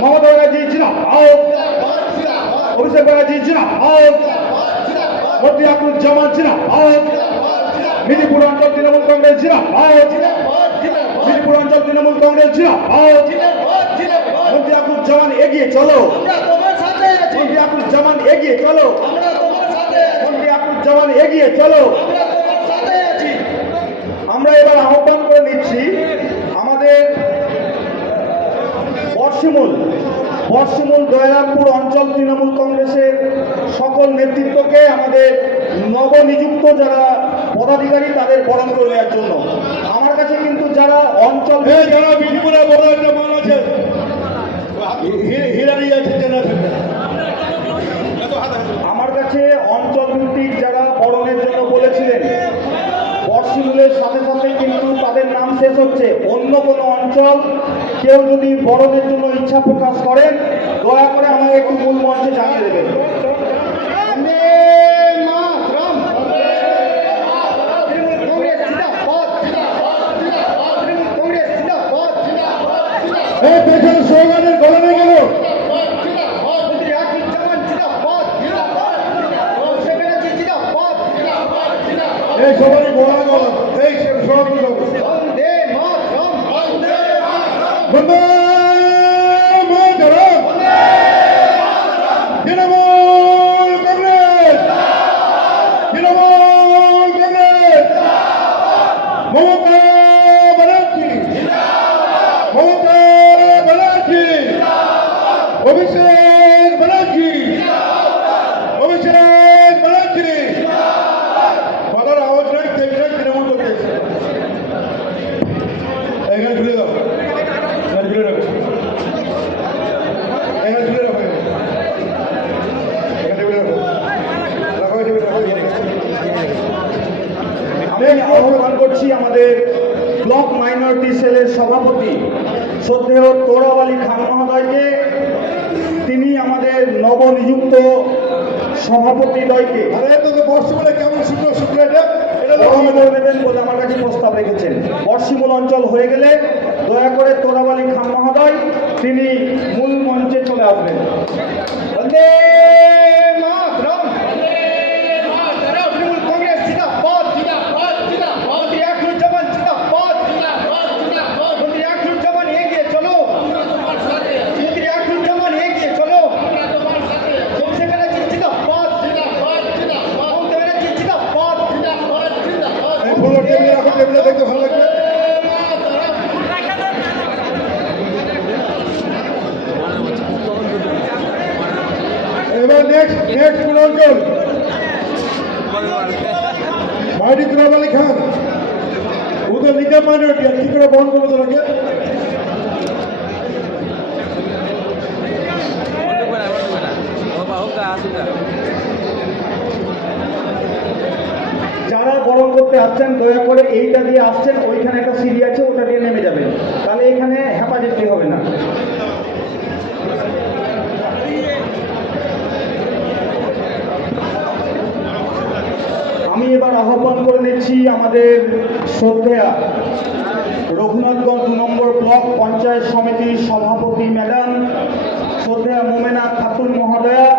মমতা ব্যানার্জি জিন্দাবাদ, অভিষেক ব্যানার্জি জিন্দাবাদ, মন্ত্রী আকুজ্জামান জিন্দাবাদ, মিদিপুর অঞ্চল তৃণমূল কংগ্রেস জিন্দাবাদ, মিদিপুর অঞ্চল তৃণমূল কংগ্রেস জিন্দাবাদ। মন্ত্রী আকুজ্জামান এগিয়ে চলো, মন্ত্রী আকুজ্জামান এগিয়ে চলো, মন্ত্রী আকুজ্জামান এগিয়ে চলো। আমরা এবার আহ্বান করে নিচ্ছি আমাদের বর্ষমূল দয়ারামপুর অঞ্চল তৃণমূল কংগ্রেসের সকল নেতৃত্বকে আমাদের নবনিযুক্ত যারা পদাধিকারী তাদের বরণ করে নেওয়ার জন্য। আমার কাছে কিন্তু যারা অঞ্চল যারা বিজেপিরা বড় একটা মান আছে হিরানি আছে আমার কাছে অঞ্চল ভিত্তিক যারা বরণের জন্য বলেছিলেন, বর্ষমূলের সাথে সাথে কিন্তু তাদের নাম শেষ হচ্ছে। অন্য কোনো অঞ্চল কেউ যদি বরণের জন্য ইচ্ছা প্রকাশ করেন দয়া করে আমাকে একটু মূল মঞ্চে জানিয়ে দেবেন। স্লোগানের গলা নিয়ে গেল এই সবারই গলা গলা এই সব বন্দে মাতরম, তৃণমূল কংগ্রেস, তৃণমূল কংগ্রেস, মমতা ব্যানার্জি, মমতা ব্যানার্জি, অভিষেক ব্যানার্জি, অভিষেক ব্যানার্জি। কথার আওয়াজ নাই, দেখলে তৃণমূল কংগ্রেস এখানে ঘুরে দাও, ঘুরে রাখো, এখানে ঘুরে রাখো, এখানে ঘুরে রাখো, আমি আহ্বান করছি আমাদের ব্লক মাইনরিটি সেলের সভাপতি শ্রদ্ধেয় তোরাব আলী খান মহোদয়কে, তিনি আমাদের নবনিযুক্ত সভাপতিদ্বয়কে আরে তো বর্ষমূলে কেমন সুন্দর সুন্দর এটা বরণ করে নেবেন বলে আমার কাছে প্রস্তাব রেখেছেন। বর্ষমূল অঞ্চল হয়ে গেলে দয়া করে তোরাব আলী খান মহোদয় তিনি মূল মঞ্চে চলে আসবেন। বন্দে মাতরম, তৃণমূল কংগ্রেস জিন্দাবাদ, মন্ত্রী আকুজ্জামান জিন্দাবাদ, মন্ত্রী আকুজ্জামান এগিয়ে চলো, মন্ত্রী আকুজ্জামান এগিয়ে চলো, অভিষেক ব্যানার্জি জিন্দাবাদ, মমতা ব্যানার্জি জিন্দাবাদ। এই ফুল টেবিলে রাখো, টেবিলে দেখতে ভালো লাগবে। এবার নেক্সট ফুল অঞ্চল মাইটি তোরাব আলী খান, ওদের লিডার মাইনরিটি আর কি করে বহন করবো তোরাকে? যারা বরণ করতে আসছেন দয়া করে এইটা দিয়ে আসছেন, ওইখানে একটা সিঁড়ি আছে ওটা দিয়ে নেমে যাবেন, তাহলে এখানে হেফাজতি হবে না। আমি এবার আহ্বান করে নিচ্ছি আমাদের শ্রদ্ধেয়া রঘুনাথগঞ্জ 2 নম্বর ব্লক পঞ্চায়েত সমিতির সভাপতি ম্যাডাম শ্রদ্ধেয়া মোমেনা খাতুন মহোদয়া,